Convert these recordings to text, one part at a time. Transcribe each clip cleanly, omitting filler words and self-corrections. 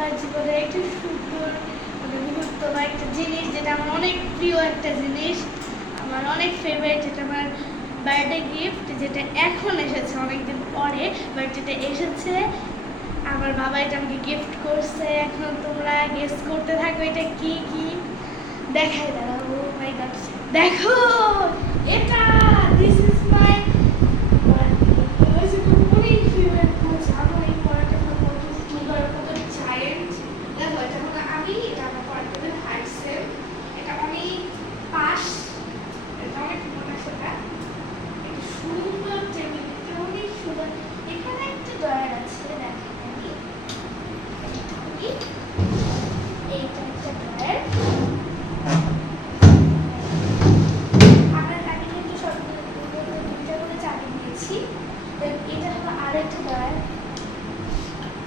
বাবার জীবনে একটা সুন্দর মুহূর্ত বা একটা জিনিস, যেটা আমার অনেক প্রিয় একটা জিনিস, আমার অনেক ফেভারিট, যেটা আমার বার্থডে গিফট, যেটা এখন এসেছে অনেকদিন পরে, বাট যেটা এসেছে আমার বাবা এটা আমাকে গিফট করছে। এখন তোমরা গেস করতে থাকো এটা কি কি। দেখাই দাঁড়াও, ও মাই গড, দেখো এটা, দিস ইজ মাই এটা হলো আরেকটা ডয়ার।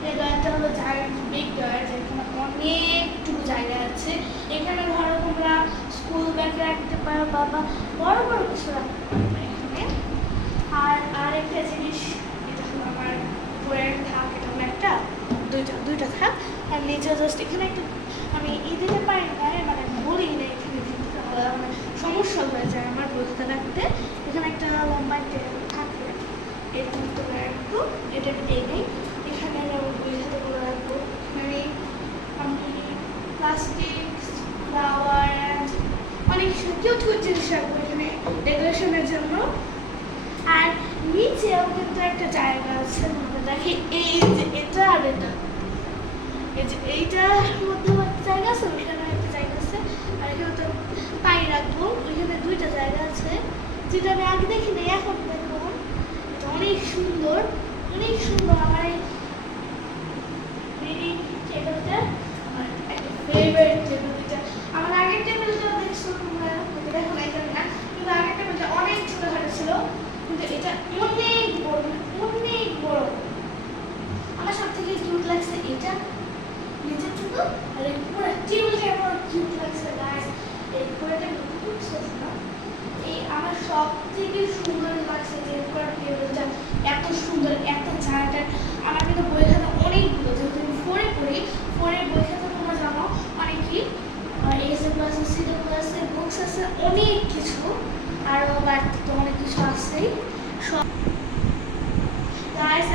এই ডয়ারটা হলো জায়ান্ট বিগ ডয়ার, যেখানে অনেকটুকু জায়গা আছে। এখানে ধরো তোমরা স্কুল ব্যাগ রাখতে পারো, বাবা বড় বড় কিছু রাখতে পারবে এখানে। আর আরেকটা জিনিস, এটা হলো আমার উপরের থাক, এটা হলো একটা দুইটা থাক, আর নিচে জাস্ট এখানে একটা, আমি দিতে পারি না, মানে বলি না, এখানে দিতে মানে সমস্যা হয়ে যায় আমার বলতে রাখতে। এখানে একটা লম্বা থাকে, এরকম তোমরা রাখবো, এটা দিয়ে নেই। এখানে বই খাতাগুলো রাখবো, এখানে আমি প্লাস্টিক, ফ্লাওয়ার অ্যান্ড অনেক কিউট কিউট জিনিস রাখবো এখানে ডেকোরেশনের জন্য। আর নিচেও কিন্তু একটা জায়গা আছে, দেখি এই যে এটা আর এটা, এই যে এইটার মধ্যেও একটা জায়গা আছে, ওইখানে একটা জায়গা আছে, আর এখানে তো পাই রাখবো। ওইখানে দুইটা জায়গা আছে, যেটা আমি আগে দেখিনি, এখন দেখবো। এটা অনেক সুন্দর, অনেক সুন্দর। আমার এই রিডিং টেবিলটা আমার একটা ফেভারিট টেবিল। এটা আমার আগের টেবিলটা দেখছো তোমরা, দেখো না এটা না, কিন্তু আগের টেবিলটা অনেক ছোটখাটো ছিল, কিন্তু এটা অনেক বড়, অনেক বড়। আমার সব থেকে কিউট লাগছে এটা, নিচের টুকু, আর এই পুরো টেবিলটা আমার কিউট লাগছে গাইস। এই পুরোটা বুঝছো না, এই আমার সব থেকে সুন্দর লাগছে যে পুরো টেবিলটা এত সুন্দর, এত জায়গাটা। আমার কিন্তু বই খাতা অনেকগুলো, যেহেতু আমি ফোরে পড়ি, ফোরের বই খাতা তোমরা জানো অনেকই, এসে প্লাস আছে, সিডি প্লাস আছে, বুকস আছে, অনেক কিছু, আরও বাড়তি তো অনেক কিছু আছেই সব গাইস।